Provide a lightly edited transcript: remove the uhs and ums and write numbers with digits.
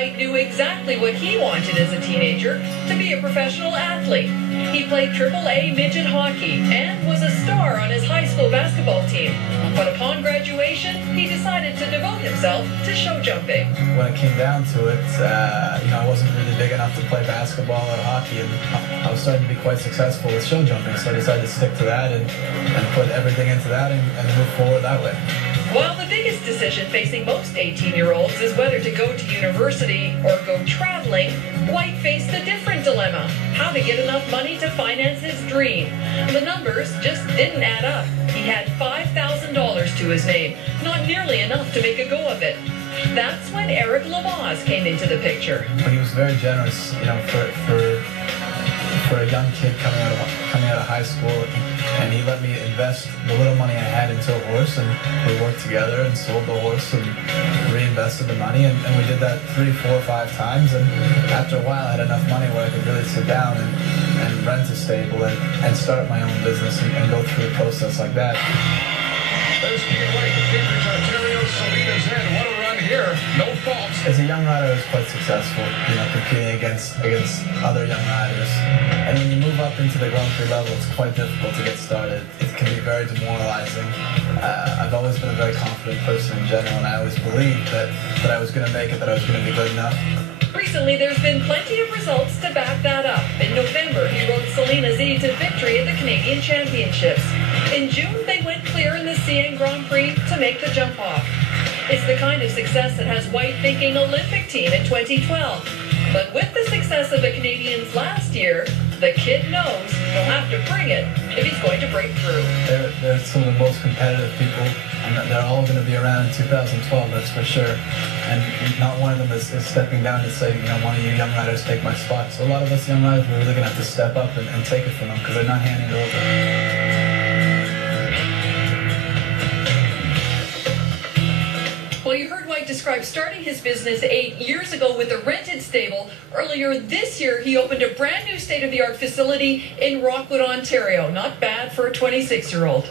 White knew exactly what he wanted as a teenager, to be a professional athlete. He played AAA midget hockey and was a star on his high school basketball team. But upon graduation, he decided to devote himself to show jumping. When it came down to it, I wasn't really big enough to play basketball or hockey, and I was starting to be quite successful with show jumping, so I decided to stick to that and put everything into that and move forward that way. While the biggest decision facing most 18-year-olds is whether to go to university or go traveling, White faced a different dilemma: how to get enough money to finance his dream. The numbers just didn't add up. He had $5,000 to his name, not nearly enough to make a go of it. That's when Eric Lamaze came into the picture. He was very generous, for a young kid coming out of high school, and he let me invest the little money I had into a horse, and we worked together and sold the horse and reinvested the money, and we did that 3, 4, 5 times, and after a while I had enough money where I could really sit down and rent a stable and start my own business and go through the process like that. There's Keean White, Cambridge, Ontario, Selena's Head. What a run here. No faults. As a young rider, I was quite successful, competing against other young riders. And when you move up into the Grand Prix level, it's quite difficult to get started. It can be very demoralizing. I've always been a very confident person in general, and I always believed that I was going to make it, that I was going to be good enough. Recently, there's been plenty of results to back that up. In November, he rode Selena's Z to victory at the Canadian Championships. In June, they went clear in the Keean Grand Prix to make the jump off. It's the kind of success that has White thinking Olympic team in 2012. But with the success of the Canadians last year, the kid knows he'll have to bring it if he's going to break through. They're some of the most competitive people, and they're all going to be around in 2012, that's for sure. And not one of them is stepping down to say, one of you young riders take my spot. So a lot of us young riders, we're really going to have to step up and take it from them, because they're not handing it over. Well, you heard White describe starting his business 8 years ago with a rented stable. Earlier this year, he opened a brand new state-of-the-art facility in Rockwood, Ontario. Not bad for a 26-year-old.